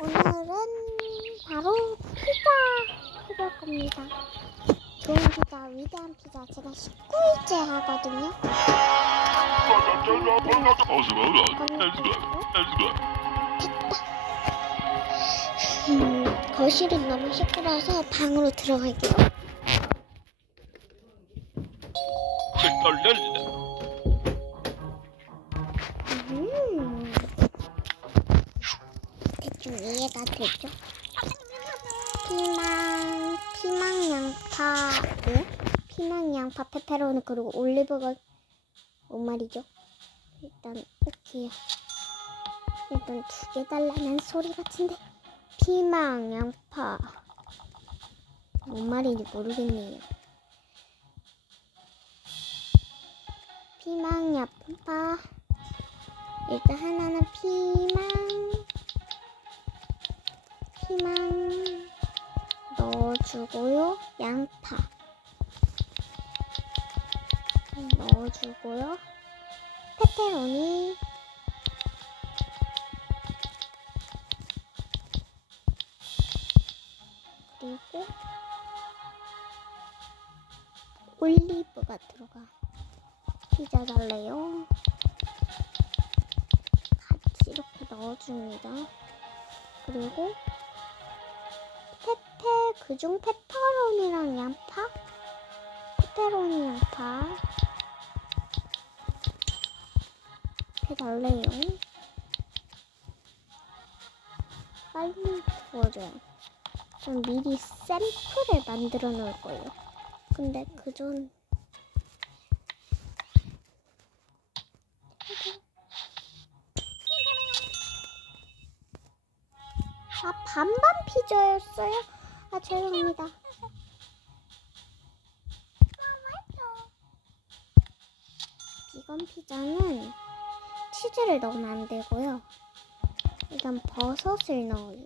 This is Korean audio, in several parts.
오늘은 바로 피자 해볼 겁니다. 좋은 피자, 위대한 피자. 제가 19일째 하거든요. 됐다. 거실은 너무 시끄러워서 방으로 들어갈게요. 대충 이해가 되죠? 피망 양파, 피망 양파, 페페로니 그리고 올리브가 뭔 말이죠? 일단 오케이. 일단 2개 달라는 소리 같은데 피망 양파 뭔 말인지 모르겠네요. 피망 양파 일단 하나는 피망 넣어주고요. 양파 넣어주고요. 페페로니 그리고 올리브가 들어가. 피자 달래요. 같이 이렇게 넣어줍니다. 그리고 그중 페퍼로니랑 양파, 페페로니 양파 이렇게 달래요. 빨리 구워줘요. 전 미리 샘플을 만들어 놓을 거예요. 근데 그전 반반 피자였어요? 죄송합니다. 비건 피자는 치즈를 넣으면 안 되고요. 일단 버섯을 넣어요.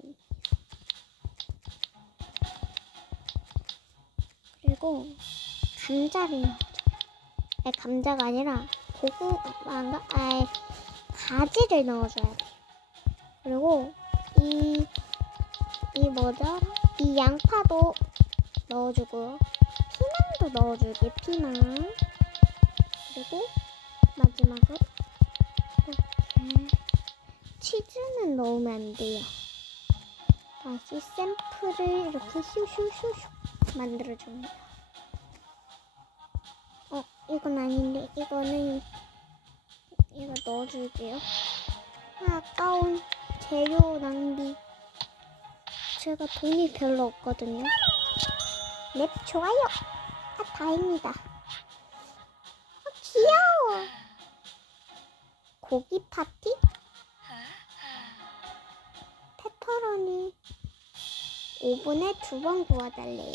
그리고 감자를 넣어줘요. 아니, 감자가 아니라 가지를 넣어줘야 돼요. 그리고 이 양파도 넣어주고요. 피망도 넣어줄게요. 피망. 그리고 마지막으로 이렇게 치즈는 넣으면 안 돼요. 다시 샘플을 이렇게 슈슈슈슈 만들어줍니다. 이건 아닌데 이거 넣어줄게요. 아까운 재료 낭비. 제가 돈이 별로 없거든요. 넵, 좋아요. 다행이다. 귀여워. 고기 파티? 페퍼로니 오븐에 2번 구워달래요.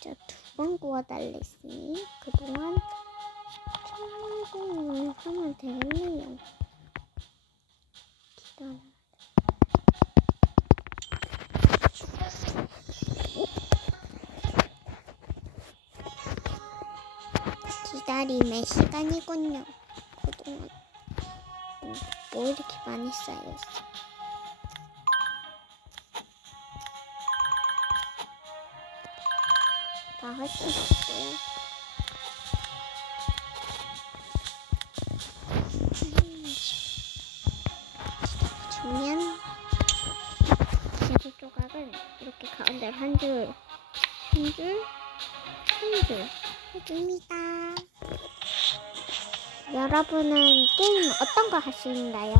자, 2번 구워달랬으니 그동안 참고를 하면 되겠네요. 기다림의 시간이군요. 그동안 뭐 이렇게 많이 쌓였어. 다 할 수 있고요. 주면 재료 조각을 이렇게 가운데 한 줄 해줍니다. 여러분은 게임 어떤 거 하시는가요?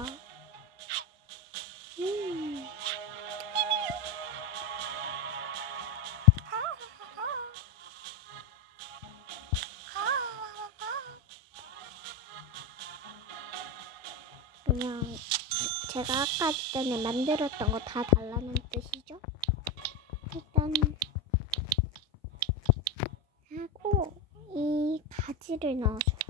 그냥 제가 아까 전에 만들었던 거 다 달라는 뜻이죠? 일단 하고 이 가지를 넣어줘요.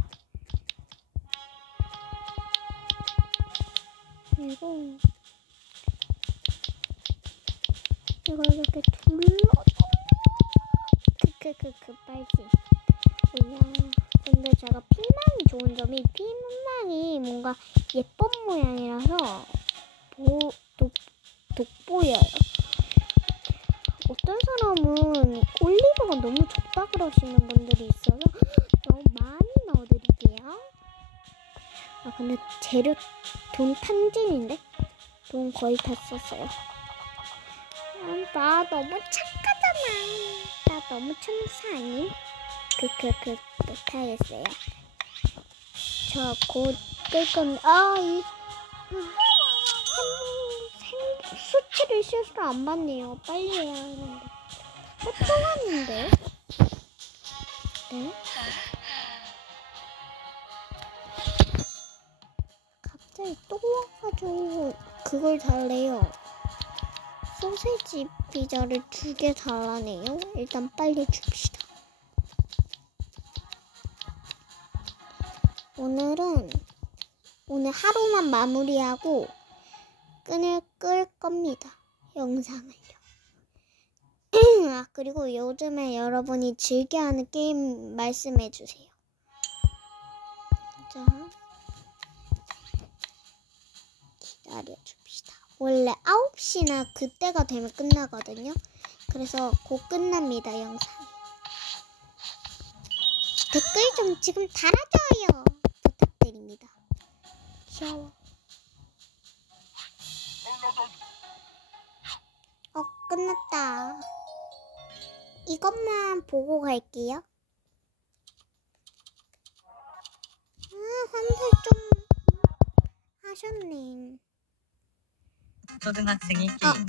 그리고 이걸 이렇게 둘러서 빨지. 뭐냐. 근데 제가 필망이 좋은 점이 필망이 뭔가 예쁜 모양이라서 돋보여요. 어떤 사람은 올리브가 너무 적다 그러시는 분들이 있어서 너무 많이 넣어드릴게요. 아 근데 재료 돈 탕진인데? 돈 거의 다 썼어요. 나 너무 착하잖아. 나 너무 천사 아님? 못하겠어요. 저 곧 끌 건데 수치를 실수로 안 받네요. 빨리 해야 하는데. 또 왔는데? 네? 갑자기 또 와가지고 그걸 달래요. 소세지 피자를 2개 달라네요. 일단 빨리 줍시다. 오늘 하루만 마무리하고 끌 겁니다. 영상을요. 아, 그리고 요즘에 여러분이 즐겨하는 게임 말씀해주세요. 자, 기다려줍시다. 원래 9시나 그때가 되면 끝나거든요. 그래서 곧 끝납니다, 영상이. 댓글 좀 지금 달아줘요. 부탁드립니다. 귀여워. 끝났다. 이것만 보고 갈게요. 환불 좀 하셨네. 초등학생이 게임.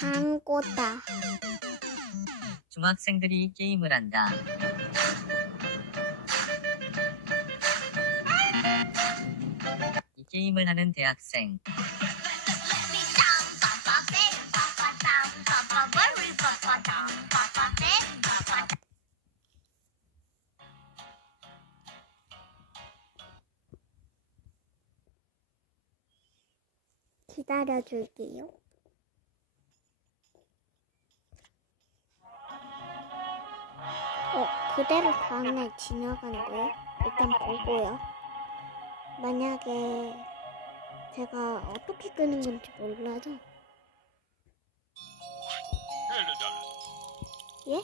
광고다. 중학생들이 게임을 한다. 이 게임을 하는 대학생. 기다려줄게요. 그대로 다음날 지나간대요. 일단 보고요. 만약에 제가 어떻게 끄는 건지 몰라서. 예?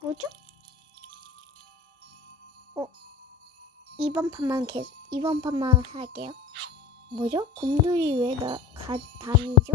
뭐죠? 이번 판만 할게요. 뭐죠? 곰돌이 왜 다니죠?